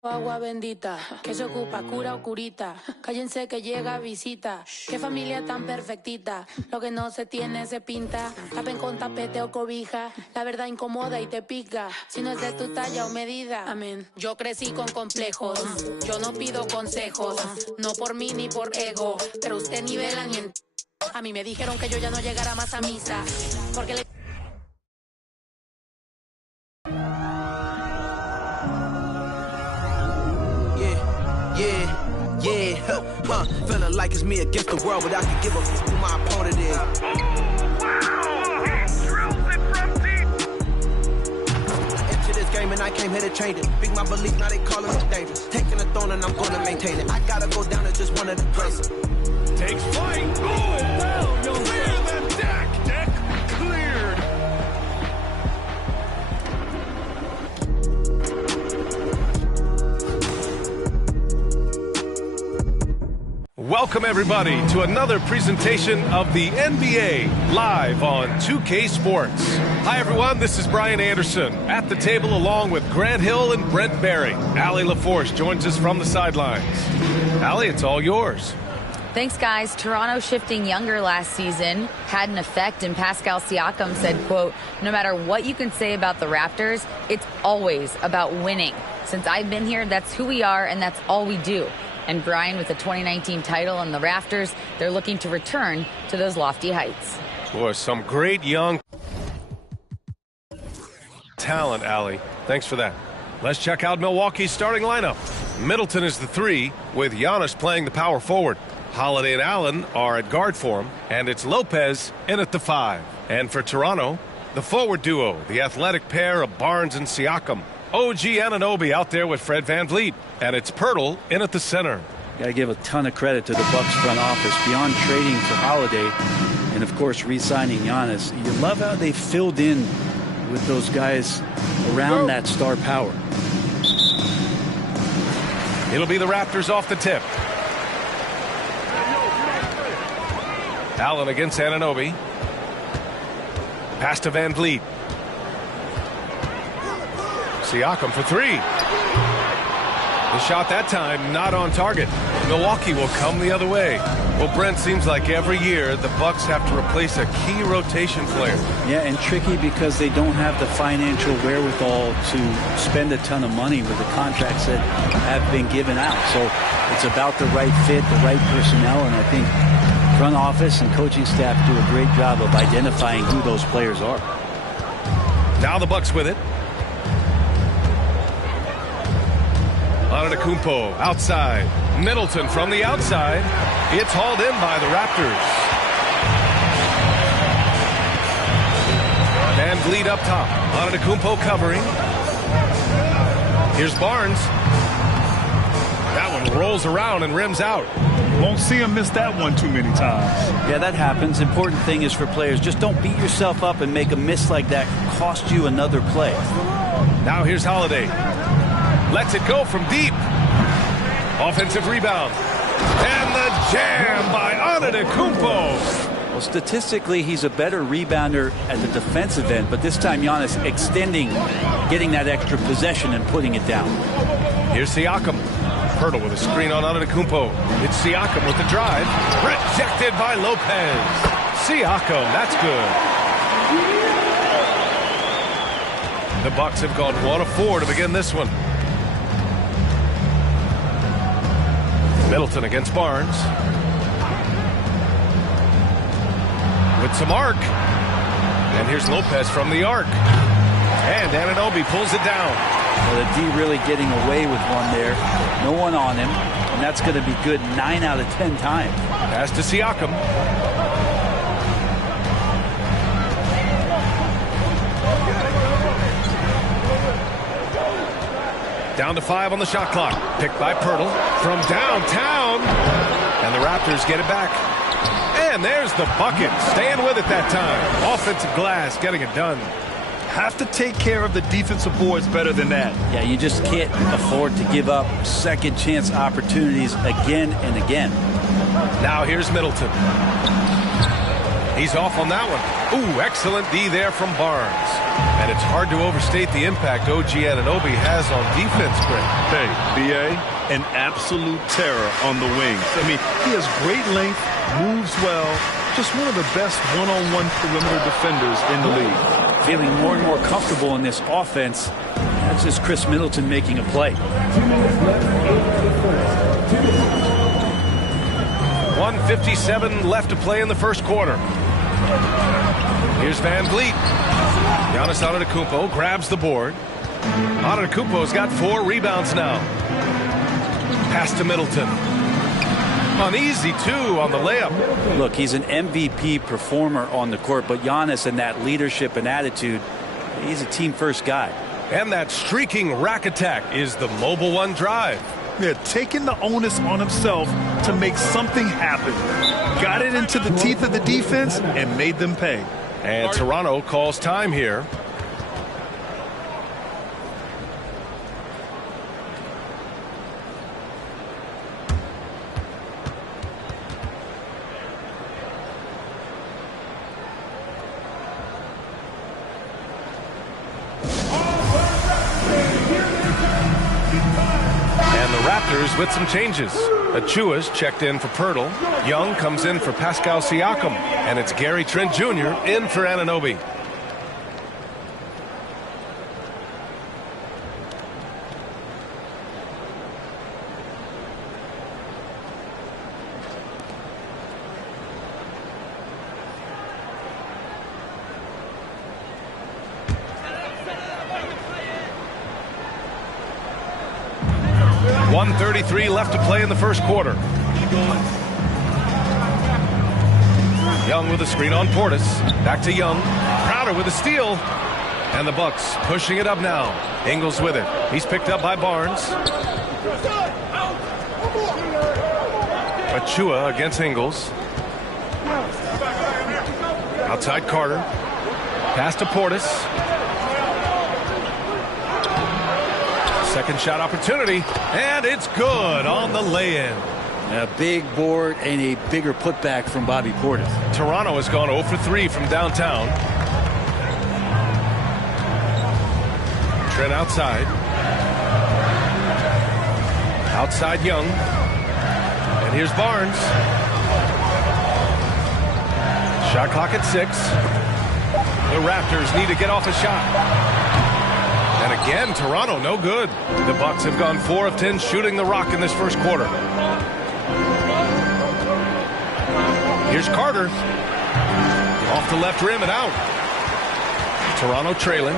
Agua bendita, que se ocupa, cura o curita. Cállense que llega visita. Qué familia tan perfectita. Lo que no se tiene se pinta. Tapen con tapete o cobija. La verdad incomoda y te pica. Si no es de tu talla o medida. Amén. Yo crecí con complejos. Yo no pido consejos. No por mí ni por ego. Pero usted nivela ni en... A mí me dijeron que yo ya no llegara más a misa. Porque le... Feeling like it's me against the world, but I can give a who my opponent is. Oh, wow! He drills it from deep. I entered this game and I came here to change it. Big my belief, now they calling me dangerous. Taking the throne and I'm gonna maintain it. I gotta go down as just one of the greatest. Takes flight. Going down. Clear the deck. Deck cleared. Welcome, everybody, to another presentation of the NBA live on 2K Sports. Hi, everyone. This is Brian Anderson at the table along with Grant Hill and Brent Barry. Allie LaForce joins us from the sidelines. Allie, it's all yours. Thanks, guys. Toronto shifting younger last season had an effect, and Pascal Siakam said, quote, no matter what you can say about the Raptors, it's always about winning. Since I've been here, that's who we are, and that's all we do. And Brian, with the 2019 title on the Raptors, they're looking to return to those lofty heights. Boy, some great young talent, Allie. Thanks for that. Let's check out Milwaukee's starting lineup. Middleton is the 3, with Giannis playing the power forward. Holiday and Allen are at guard for him, and it's Lopez in at the 5. And for Toronto, the forward duo, the athletic pair of Barnes and Siakam. OG Anunoby out there with Fred VanVleet, and it's Poeltl in at the center. Got to give a ton of credit to the Bucks front office. Beyond trading for Holiday and, of course, re-signing Giannis, you love how they filled in with those guys around that star power. It'll be the Raptors off the tip. Allen against Anunoby. Pass to VanVleet. Siakam for 3. The shot that time not on target. Milwaukee will come the other way. Well, Brent, seems like every year the Bucks have to replace a key rotation player. Yeah, and tricky because they don't have the financial wherewithal to spend a ton of money with the contracts that have been given out. So it's about the right fit, the right personnel, and I think front office and coaching staff do a great job of identifying who those players are. Now the Bucks with it. Antetokounmpo outside. Middleton from the outside. It's hauled in by the Raptors. VanVleet up top. Antetokounmpo covering. Here's Barnes. That one rolls around and rims out. Won't see him miss that one too many times. Yeah, that happens. Important thing is for players, just don't beat yourself up and make a miss like that cost you another play. Now here's Holiday. Lets it go from deep. Offensive rebound. And the jam by Antetokounmpo. Well, statistically, he's a better rebounder at the defensive end, but this time Giannis extending, getting that extra possession and putting it down. Here's Siakam. Poeltl with a screen on Antetokounmpo. It's Siakam with the drive. Rejected by Lopez. Siakam, that's good. The Bucks have gone 1 of 4 to begin this one. Middleton against Barnes. With some arc. And here's Lopez from the arc. And Anunoby pulls it down. Well, the D really getting away with one there. No one on him. And that's going to be good 9 out of 10 times. Pass to Siakam. Down to 5 on the shot clock. Picked by Poeltl from downtown. And the Raptors get it back. And there's the bucket. Staying with it that time. Offensive glass getting it done. Have to take care of the defensive boards better than that. Yeah, you just can't afford to give up second chance opportunities again and again. Now here's Middleton. He's off on that one. Ooh, excellent D there from Barnes. And it's hard to overstate the impact OG Anunoby has on defense, Brent. Hey, B.A., an absolute terror on the wings. I mean, he has great length, moves well, just one of the best one-on-one perimeter defenders in the league. Feeling more and more comfortable in this offense. That's just Chris Middleton making a play. 1:57 left to play in the first quarter. Here's Van Vliet. Giannis Antetokounmpo grabs the board. Antetokounmpo's got 4 rebounds now. Pass to Middleton. Uneasy, too, on the layup. Look, he's an MVP performer on the court, but Giannis and that leadership and attitude, he's a team-first guy. And that streaking rack attack is the Mobile One drive. Yeah, taking the onus on himself to make something happen. Got it into the teeth of the defense and made them pay. And Toronto calls time here. With some changes. Achua's checked in for Pirtle. Young comes in for Pascal Siakam. And it's Gary Trent Jr. in for Anunoby. .133 left to play in the first quarter. Young with a screen on Portis. Back to Young. Crowder with a steal. And the Bucks pushing it up now. Ingles with it. He's picked up by Barnes. Achua against Ingles. Outside Carter. Pass to Portis. Second shot opportunity, and it's good on the lay-in. A big board and a bigger putback from Bobby Portis. Toronto has gone 0 for 3 from downtown. Trent outside. Outside Young. And here's Barnes. Shot clock at 6. The Raptors need to get off a shot. And again, Toronto, no good. The Bucks have gone 4 of 10 shooting the rock in this first quarter. Here's Carter. Off the left rim and out. Toronto trailing.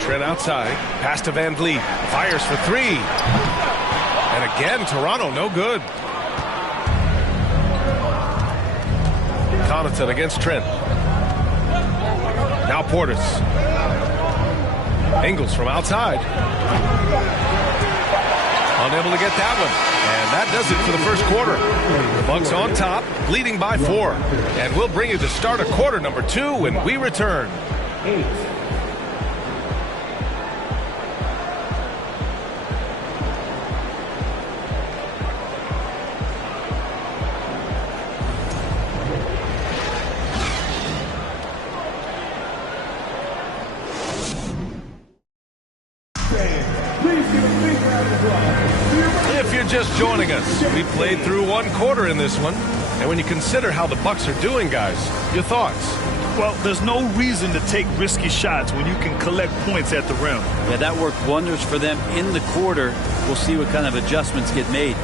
Trent outside. Pass to Van Vliet. Fires for 3. And again, Toronto, no good. Connaughton against Trent. Now Portis. Ingles from outside. Unable to get that one. And that does it for the first quarter. The Bucks on top, leading by 4. And we'll bring you the start of quarter number 2 when we return. If you're just joining us, we played through 1 quarter in this one. And when you consider how the Bucks are doing, guys, your thoughts? Well, there's no reason to take risky shots when you can collect points at the rim. Yeah, that worked wonders for them in the quarter. We'll see what kind of adjustments get made.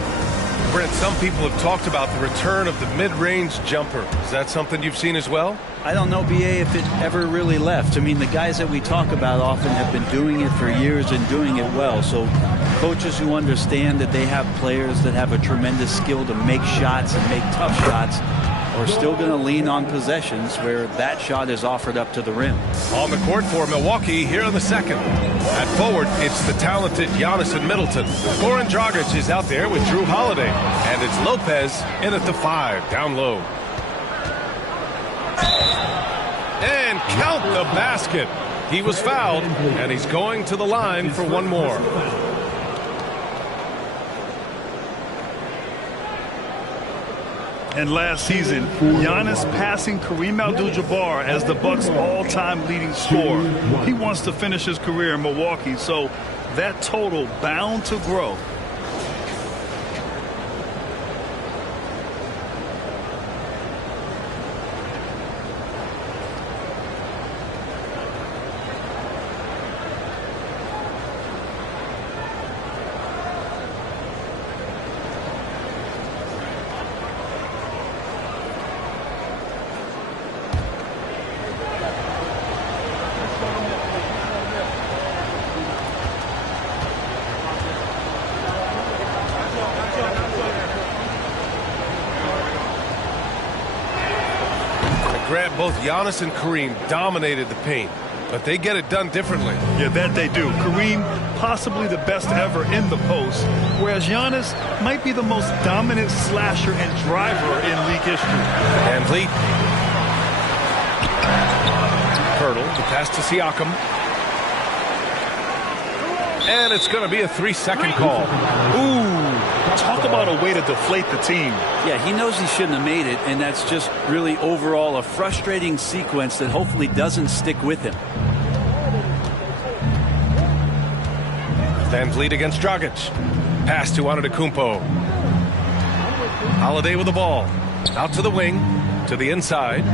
Brent, some people have talked about the return of the mid-range jumper. Is that something you've seen as well? I don't know, B.A., if it ever really left. I mean, the guys that we talk about often have been doing it for years and doing it well. So coaches who understand that they have players that have a tremendous skill to make shots and make tough shots are still going to lean on possessions where that shot is offered up to the rim. On the court for Milwaukee here in the second. At forward, it's the talented Giannis and Middleton. Goran Dragic is out there with Drew Holiday. And it's Lopez in at the 5, down low. And count the basket. He was fouled, and he's going to the line for one more. And last season, Giannis passing Kareem Abdul-Jabbar as the Bucks' all-time leading scorer. He wants to finish his career in Milwaukee, so that total bound to grow. Grant, both Giannis and Kareem dominated the paint, but they get it done differently. Yeah, that they do. Kareem, possibly the best ever in the post, whereas Giannis might be the most dominant slasher and driver in league history. Van Vliet. Pirtle, the pass to Siakam. And it's going to be a 3-second call. Ooh, talk about a way to deflate the team. Yeah, he knows he shouldn't have made it, and that's just really overall a frustrating sequence that hopefully doesn't stick with him. Van Vliet against Dragic. Pass to Antetokounmpo. Holiday with the ball. Out to the wing. To the inside.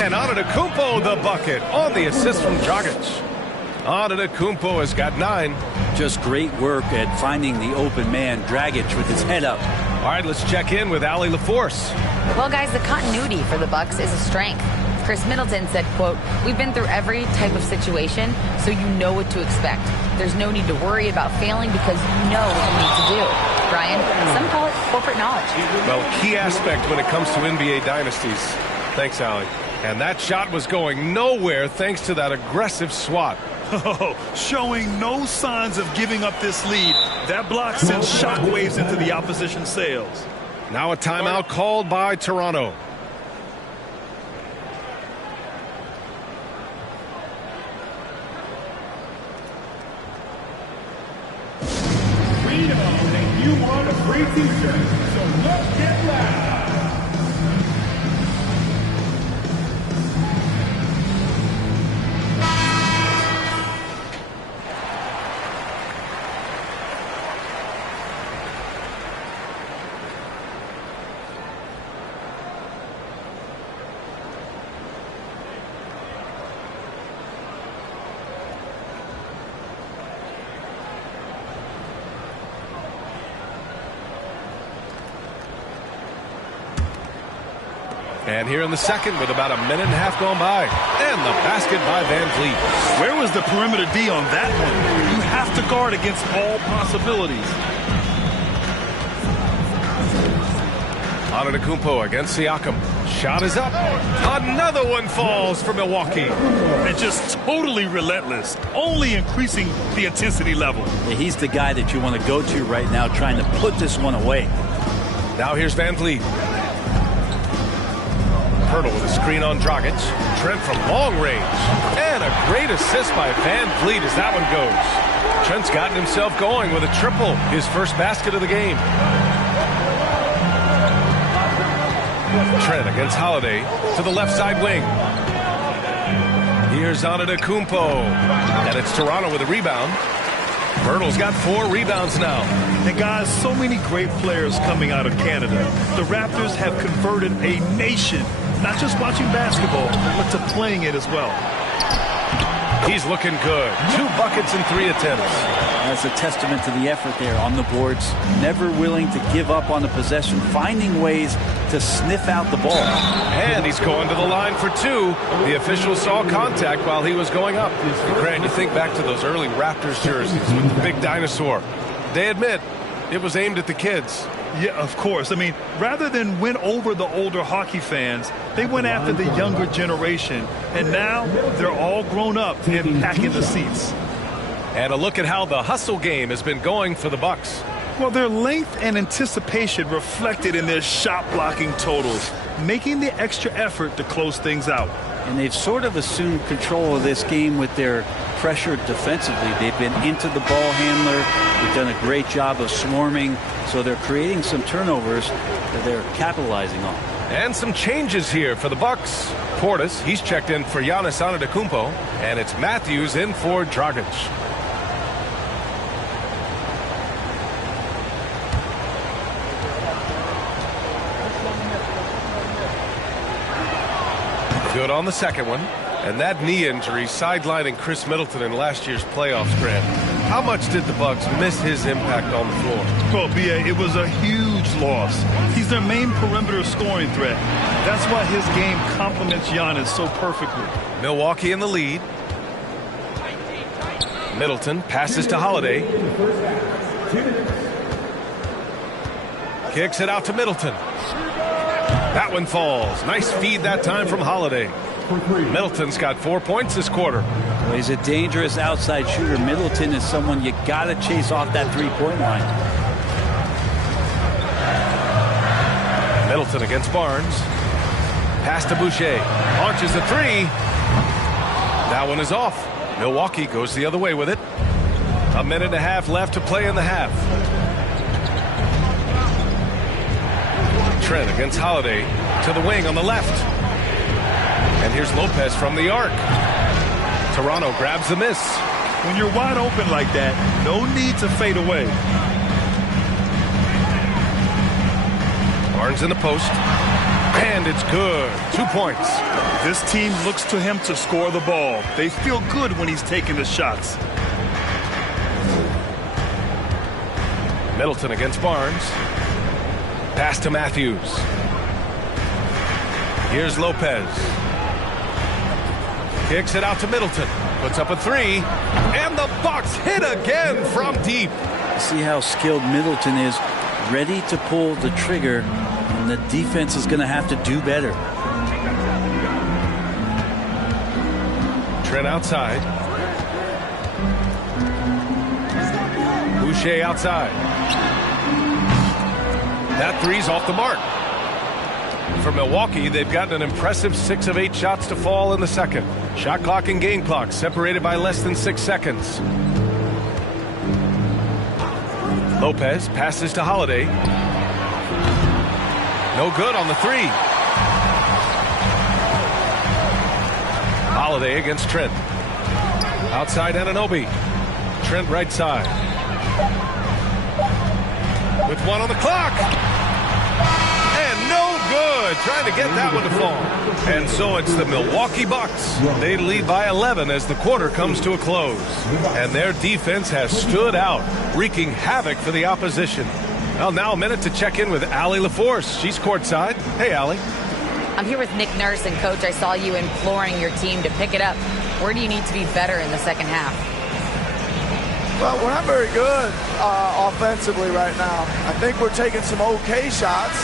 And Antetokounmpo the bucket on the assist from Dragic. Antetokounmpo has got 9. Just great work at finding the open man, Dragic, with his head up. All right, let's check in with Allie LaForce. Well, guys, the continuity for the Bucks is a strength. Chris Middleton said, quote, "We've been through every type of situation, so you know what to expect. There's no need to worry about failing because you know what you need to do." Brian, some call it corporate knowledge. Well, key aspect when it comes to NBA dynasties. Thanks, Allie. And that shot was going nowhere thanks to that aggressive swat. Oh, showing no signs of giving up this lead. That block sends shockwaves into the opposition sails. Now a timeout called by Toronto. We know that you want a free t-shirt, so let's get loud. And here in the second with about a minute and a half gone by. And the basket by Van Vliet. Where was the perimeter D on that one? You have to guard against all possibilities. Antetokounmpo against Siakam. Shot is up. Another one falls for Milwaukee. And just totally relentless, only increasing the intensity level. Yeah, he's the guy that you want to go to right now, trying to put this one away. Now here's Van Vliet. Pirtle with a screen on Dragic. Trent from long range. And a great assist by Van Vliet as that one goes. Trent's gotten himself going with a triple. His first basket of the game. Trent against Holiday to the left side wing. Here's Antetokounmpo. And it's Toronto with a rebound. Pirtle's got 4 rebounds now. And guys, so many great players coming out of Canada. The Raptors have converted a nation, not just watching basketball, but to playing it as well. He's looking good. 2 buckets in 3 attempts. That's a testament to the effort there on the boards. Never willing to give up on the possession, finding ways to sniff out the ball. And he's going to the line for 2. The official saw contact while he was going up. Grant, you think back to those early Raptors jerseys with the big dinosaur. They admit it was aimed at the kids. Yeah, of course. I mean, rather than win over the older hockey fans, they went after the younger generation. And now they're all grown up and packing the seats. And a look at how the hustle game has been going for the Bucks. Well, their length and anticipation reflected in their shot blocking totals, making the extra effort to close things out. and they've sort of assumed control of this game with their pressure defensively. They've been into the ball handler. They've done a great job of swarming, so they're creating some turnovers that they're capitalizing on. And some changes here for the Bucks. Portis, he's checked in for Giannis Antetokounmpo, and it's Matthews in for Dragic. Good on the second one. And that knee injury sidelining Chris Middleton in last year's playoffs, Grant. How much did the Bucks miss his impact on the floor? Well, B.A., it was a huge loss. He's their main perimeter scoring threat. That's why his game complements Giannis so perfectly. Milwaukee in the lead. Middleton passes to Holiday. Kicks it out to Middleton. That one falls. Nice feed that time from Holiday. Middleton's got 4 points this quarter. Well, he's a dangerous outside shooter. Middleton is someone you got to chase off that three-point line. Middleton against Barnes. Pass to Boucher. Launches the three. That one is off. Milwaukee goes the other way with it. A minute and a half left to play in the half. Trent against Holiday to the wing on the left. And here's Lopez from the arc. Toronto grabs the miss. When you're wide open like that, no need to fade away. Barnes in the post. And it's good. 2 points. This team looks to him to score the ball. They feel good when he's taking the shots. Middleton against Barnes. Pass to Matthews. Here's Lopez. Kicks it out to Middleton. Puts up a three. And the Bucks hit again from deep. See how skilled Middleton is. Ready to pull the trigger. And the defense is going to have to do better. Trent outside. Boucher outside. That three's off the mark. For Milwaukee, they've gotten an impressive 6 of 8 shots to fall in the second. Shot clock and game clock separated by less than 6 seconds. Lopez passes to Holiday. No good on the three. Holiday against Trent. Outside Anunoby. Trent right side. With 1 on the clock. And no good. Trying to get that one to fall. And so it's the Milwaukee Bucks. They lead by 11 as the quarter comes to a close. And their defense has stood out, wreaking havoc for the opposition. Well, now a minute to check in with Allie LaForce. She's courtside. Hey, Allie. I'm here with Nick Nurse, and Coach, I saw you imploring your team to pick it up. Where do you need to be better in the second half? Well, we're not very good offensively right now. I think we're taking some okay shots,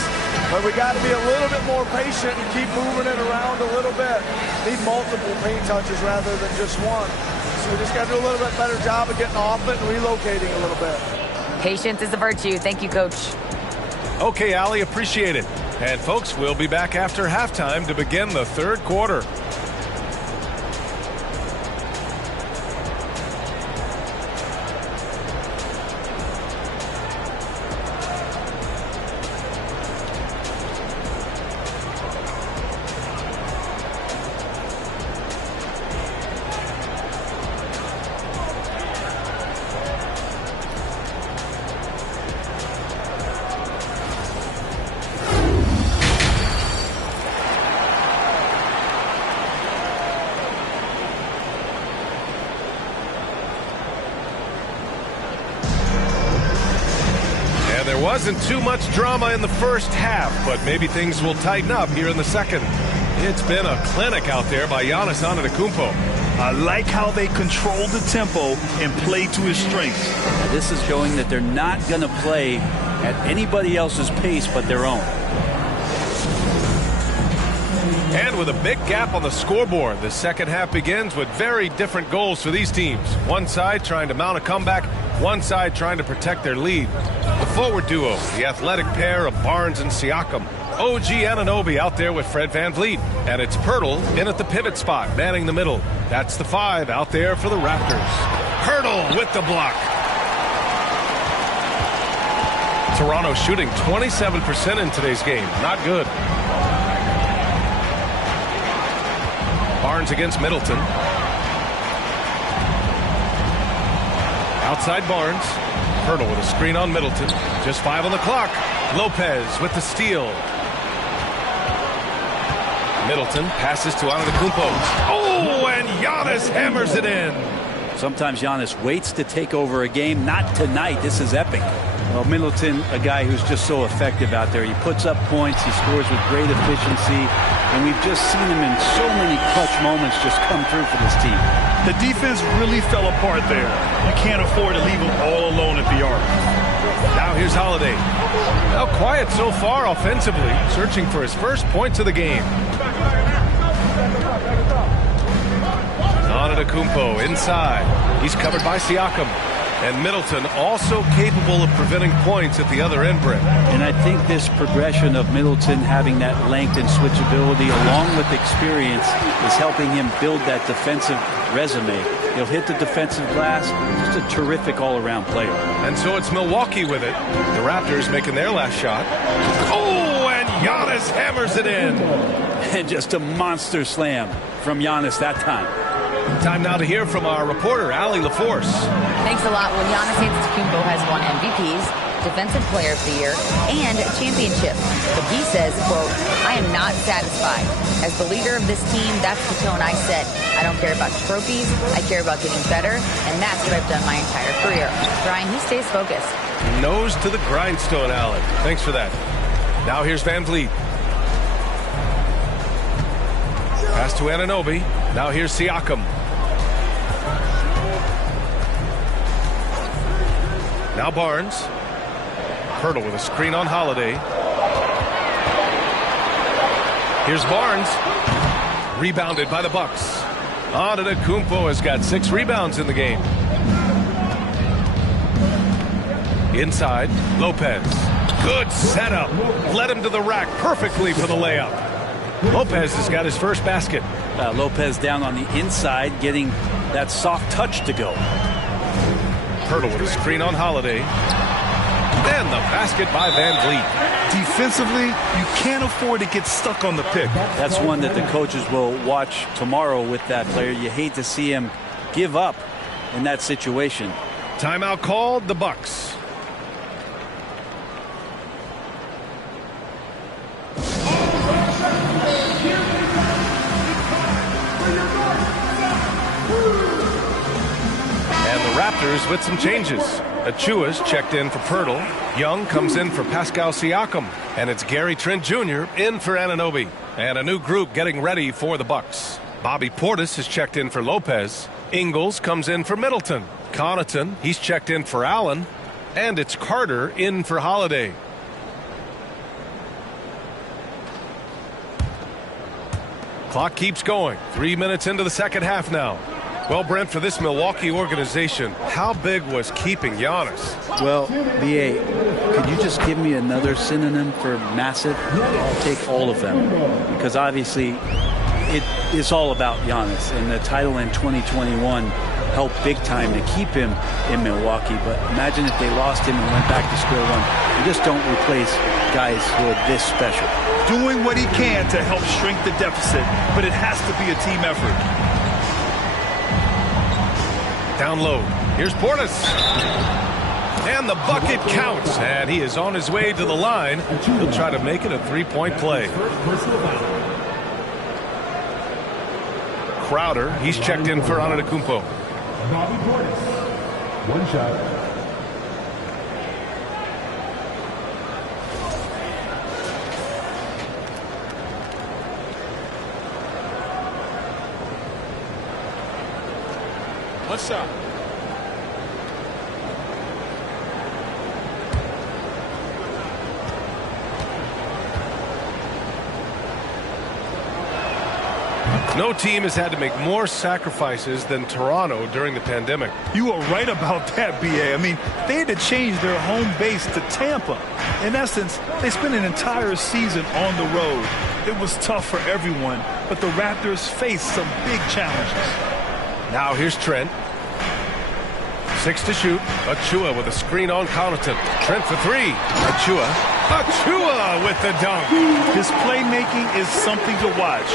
but we got to be a little bit more patient and keep moving it around a little bit. Need multiple paint touches rather than just one. So we just got to do a little bit better job of getting off it and relocating a little bit. Patience is a virtue. Thank you, Coach. Okay, Allie, appreciate it. And folks, we'll be back after halftime to begin the third quarter. There wasn't too much drama in the first half, but maybe things will tighten up here in the second. It's been a clinic out there by Giannis Antetokounmpo. I like how they control the tempo and play to his strengths. Now, this is showing that they're not going to play at anybody else's pace but their own. And with a big gap on the scoreboard, the second half begins with very different goals for these teams. One side trying to mount a comeback, one side trying to protect their lead. The forward duo, the athletic pair of Barnes and Siakam, OG Anunoby out there with Fred VanVleet. And it's Poeltl in at the pivot spot, manning the middle. That's the 5 out there for the Raptors. Poeltl with the block. Toronto shooting 27% in today's game. Not good. Barnes against Middleton. Outside Barnes. Poeltl with a screen on Middleton. Just 5 on the clock. Lopez with the steal. Middleton passes to Antetokounmpo. Oh, and Giannis hammers it in. Sometimes Giannis waits to take over a game. Not tonight. This is epic. Well, Middleton, a guy who's just so effective out there. He puts up points. He scores with great efficiency. And we've just seen him in so many clutch moments just come through for this team. The defense really fell apart there. You can't afford to leave him all alone at the arc. Now here's Holiday. Now quiet so far offensively, searching for his first points of the game. Antetokounmpo inside. He's covered by Siakam. And Middleton also capable of preventing points at the other end, Brent. And I think this progression of Middleton having that length and switchability along with experience is helping him build that defensive resume. He'll hit the defensive glass. Just a terrific all-around player. And so it's Milwaukee with it. The Raptors making their last shot. Oh, and Giannis hammers it in. And just a monster slam from Giannis that time. Time now to hear from our reporter, Allie LaForce. Thanks a lot. Well, Giannis Antetokounmpo has won MVPs, Defensive Player of the Year, and a championship. But he says, quote, I am not satisfied. As the leader of this team, that's the tone I set. I don't care about trophies. I care about getting better, and that's what I've done my entire career. Brian, he stays focused. Nose to the grindstone, Allen. Thanks for that. Now here's VanVleet. Pass to Anunoby. Now here's Siakam. Now Barnes. Poeltl with a screen on Holiday. Here's Barnes. Rebounded by the Bucks. Antetokounmpo has got 6 rebounds in the game. Inside, Lopez. Good setup. Led him to the rack perfectly for the layup. Lopez has got his first basket. Lopez down on the inside, getting that soft touch to go. Poeltl with a screen on Holiday. And the basket by VanVleet. Defensively, you can't afford to get stuck on the pick. That's one that the coaches will watch tomorrow with that player. You hate to see him give up in that situation. Timeout called, the Bucks. Raptors with some changes. Achua's checked in for Poeltl. Young comes in for Pascal Siakam. And it's Gary Trent Jr. in for Anunoby. And a new group getting ready for the Bucks. Bobby Portis has checked in for Lopez. Ingles comes in for Middleton. Connaughton, he's checked in for Allen. And it's Carter in for Holiday. Clock keeps going. 3 minutes into the second half now. Well, Brent, for this Milwaukee organization, how big was keeping Giannis? Well, B.A., could you just give me another synonym for massive? I'll take all of them. Because obviously, it's all about Giannis. And the title in 2021 helped big time to keep him in Milwaukee. But imagine if they lost him and went back to square one. You just don't replace guys who are this special. Doing what he can to help shrink the deficit, but it has to be a team effort. Down low. Here's Portis. And the bucket counts. And he is on his way to the line. He'll try to make it a three-point play. Crowder, he's checked in for Antetokounmpo. Bobby Portis. One shot. What's up? No team has had to make more sacrifices than Toronto during the pandemic. You are right about that, B.A. I mean, they had to change their home base to Tampa. In essence, they spent an entire season on the road. It was tough for everyone, but the Raptors faced some big challenges. Now here's Trent. 6 to shoot. Achua with a screen on Connaughton. Trent for 3. Achua with the dunk. His playmaking is something to watch.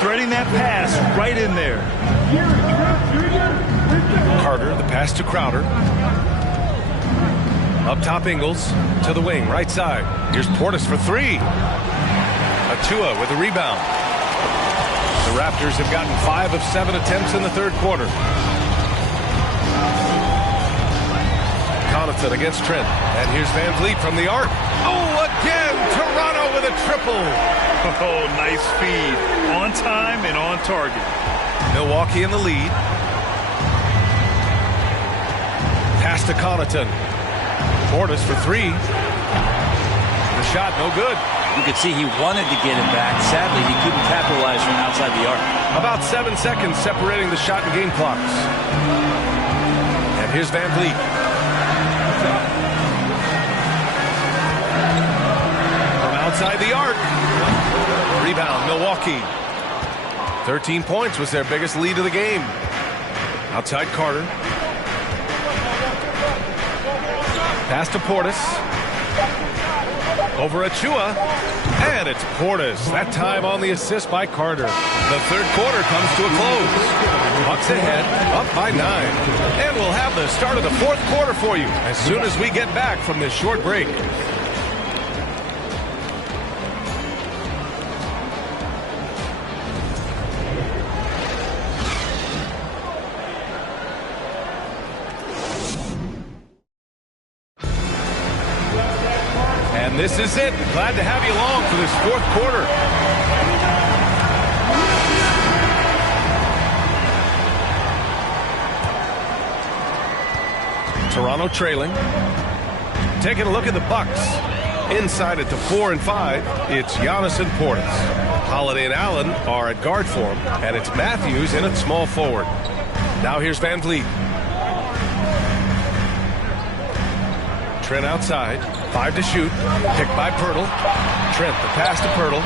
Threading that pass right in there. Carter, the pass to Crowder. Up top Ingles to the wing, right side. Here's Portis for 3. Achua with a rebound. The Raptors have gotten 5 of 7 attempts in the third quarter. Connaughton against Trent. And here's Van Vliet from the arc. Oh, again! Toronto with a triple. Oh, nice feed. On time and on target. Milwaukee in the lead. Pass to Connaughton. Portis for 3. The shot no good. You could see he wanted to get it back. Sadly, he couldn't capitalize from outside the arc. About 7 seconds separating the shot and game clocks. And here's Van Vliet. From outside the arc. Rebound, Milwaukee. 13 points was their biggest lead of the game. Outside Carter. Pass to Portis. Over Achua. And it's Portis. That time on the assist by Carter. The third quarter comes to a close. Bucks ahead, up by 9. And we'll have the start of the fourth quarter for you as soon as we get back from this short break. And this is it. Glad to have you along for this fourth quarter. Toronto trailing. Taking a look at the Bucks. Inside it to 4 and 5. It's Giannis and Portis. Holiday and Allen are at guard form, and it's Matthews in at small forward. Now here's Van Vliet. Trent outside. 5 to shoot. Picked by Poeltl. Trent, the pass to Poeltl.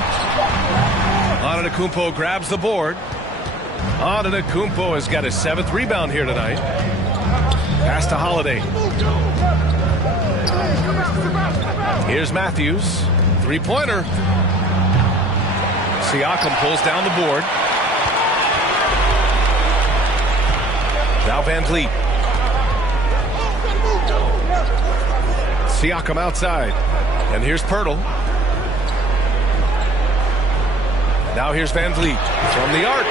Antetokounmpo grabs the board. Antetokounmpo has got his 7th rebound here tonight. Pass to Holiday. Here's Matthews. 3-pointer. Siakam pulls down the board. Now Van Vliet. Siakam outside. And here's Poeltl. Now here's Van Vliet from the arc.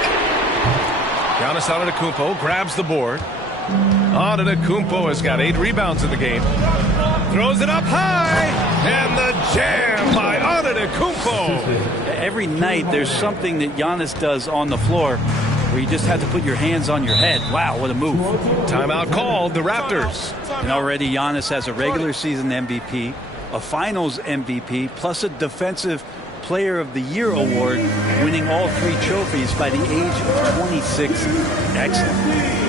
Giannis Antetokounmpo grabs the board. Antetokounmpo has got 8 rebounds in the game. Throws it up high. And the jam by Antetokounmpo. Every night there's something that Giannis does on the floor where you just have to put your hands on your head. Wow, what a move. Timeout called, the Raptors. And already Giannis has a regular season MVP, a finals MVP, plus a defensive player of the year award, winning all 3 trophies by the age of 26. Excellent.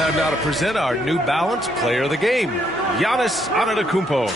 Time now to present our New Balance Player of the Game, Giannis Antetokounmpo.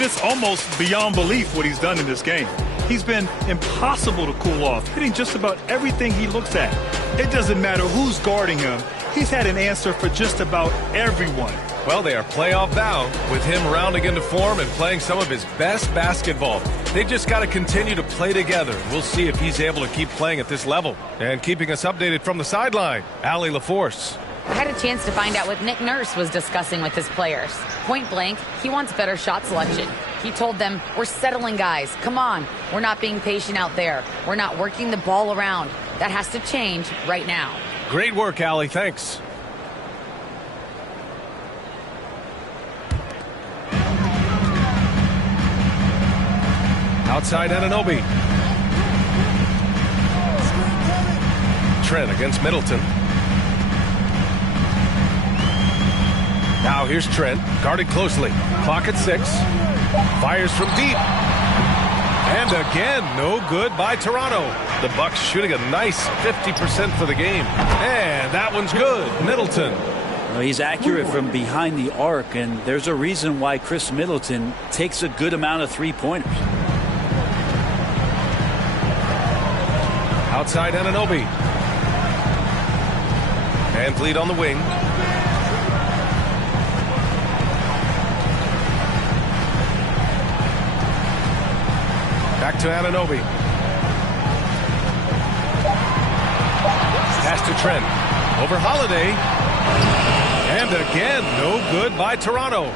It's almost beyond belief what he's done in this game. He's been impossible to cool off, hitting just about everything he looks at. It doesn't matter who's guarding him. He's had an answer for just about everyone. Well, they are playoff bound with him rounding into form and playing some of his best basketball. They just got to continue to play together. We'll see if he's able to keep playing at this level. And keeping us updated from the sideline, Allie LaForce. I had a chance to find out what Nick Nurse was discussing with his players. Point blank, he wants better shot selection. He told them, we're settling guys. Come on. We're not being patient out there. We're not working the ball around. That has to change right now. Great work, Allie. Thanks. Outside Anunoby. Trent against Middleton. Now here's Trent, guarded closely. Clock at 6. Fires from deep. And again, no good by Toronto. The Bucks shooting a nice 50% for the game. And that one's good. Middleton. Well, he's accurate from behind the arc, and there's a reason why Chris Middleton takes a good amount of three-pointers. Outside Anunoby. VanVleet on the wing. Back to Anunoby. Pass to Trent. Over Holiday. And again, no good by Toronto.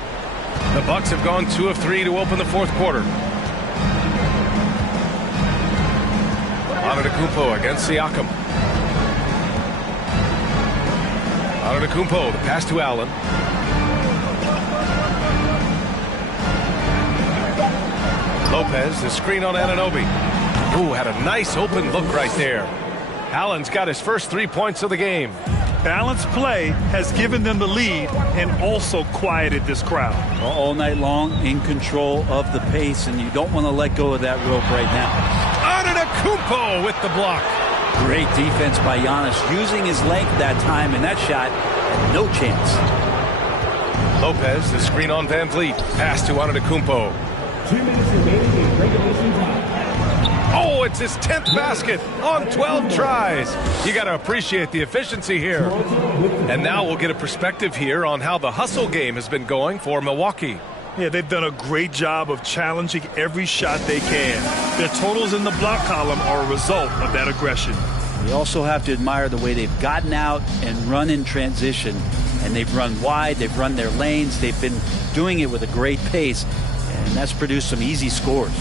The Bucks have gone 2 of 3 to open the fourth quarter. Antetokounmpo against Siakam. Antetokounmpo, the pass to Allen. Lopez, the screen on Anunoby. Ooh, had a nice open look right there. Allen's got his first 3 points of the game. Balanced play has given them the lead and also quieted this crowd. All night long, in control of the pace, and you don't want to let go of that rope right now. Antetokounmpo with the block. Great defense by Giannis, using his length that time, and that shot had no chance. Lopez, the screen on VanVleet. Pass to Antetokounmpo. 2 minutes remaining in regulation time. Oh, it's his 10th basket on 12 tries. You got to appreciate the efficiency here. And now we'll get a perspective here on how the hustle game has been going for Milwaukee. Yeah, they've done a great job of challenging every shot they can. Their totals in the block column are a result of that aggression. We also have to admire the way they've gotten out and run in transition. And they've run wide, they've run their lanes, they've been doing it with a great pace. And that's produced some easy scores.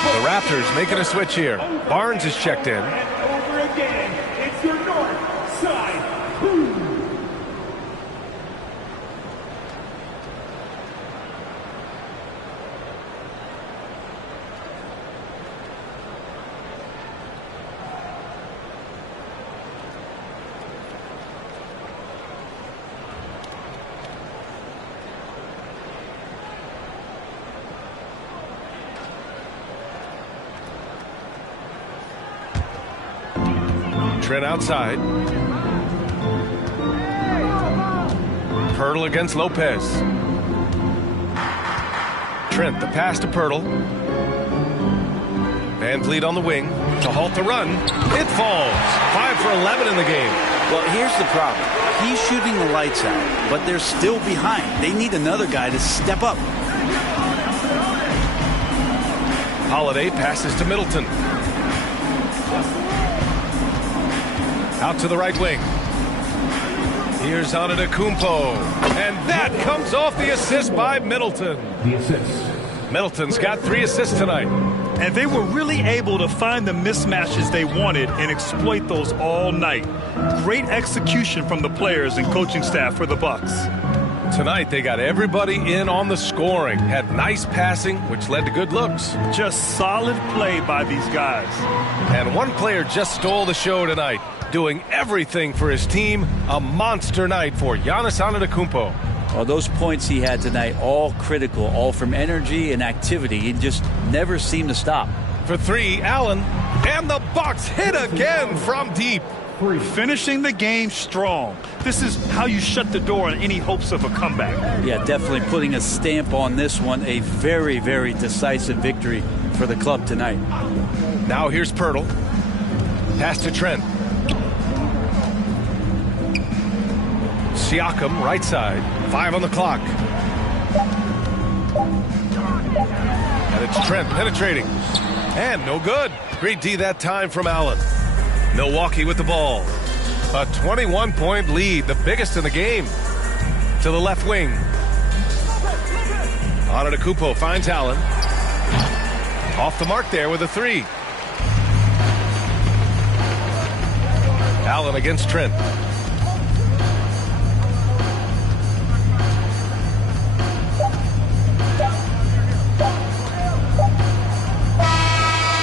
The Raptors making a switch here. Barnes is checked in. And over again, it's your north side. Boom. Trent outside. Pirtle against Lopez. Trent, the pass to Pirtle. VanVleet on the wing to halt the run. It falls. 5 for 11 in the game. Well, here's the problem. He's shooting the lights out, but they're still behind. They need another guy to step up. Holiday passes to Middleton. Out to the right wing. Here's Antetokounmpo. And that comes off the assist by Middleton. The assist. Middleton's got 3 assists tonight. And they were really able to find the mismatches they wanted and exploit those all night. Great execution from the players and coaching staff for the Bucks. Tonight, they got everybody in on the scoring. Had nice passing, which led to good looks. Just solid play by these guys. And one player just stole the show tonight, doing everything for his team. A monster night for Giannis Antetokounmpo. Well, those points he had tonight, all critical, all from energy and activity. He just never seemed to stop. For 3, Allen. And the Bucks hit again from deep. Finishing the game strong. This is how you shut the door on any hopes of a comeback. Yeah, definitely putting a stamp on this one. A very, very decisive victory for the club tonight. Now here's Poeltl. Pass to Trent. Siakam, right side. 5 on the clock. And it's Trent penetrating. And no good. Great D that time from Allen. Milwaukee with the ball. A 21-point lead, the biggest in the game. To the left wing. Antetokounmpo finds Allen. Off the mark there with a 3. Allen against Trent.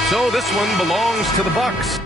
So this one belongs to the Bucks.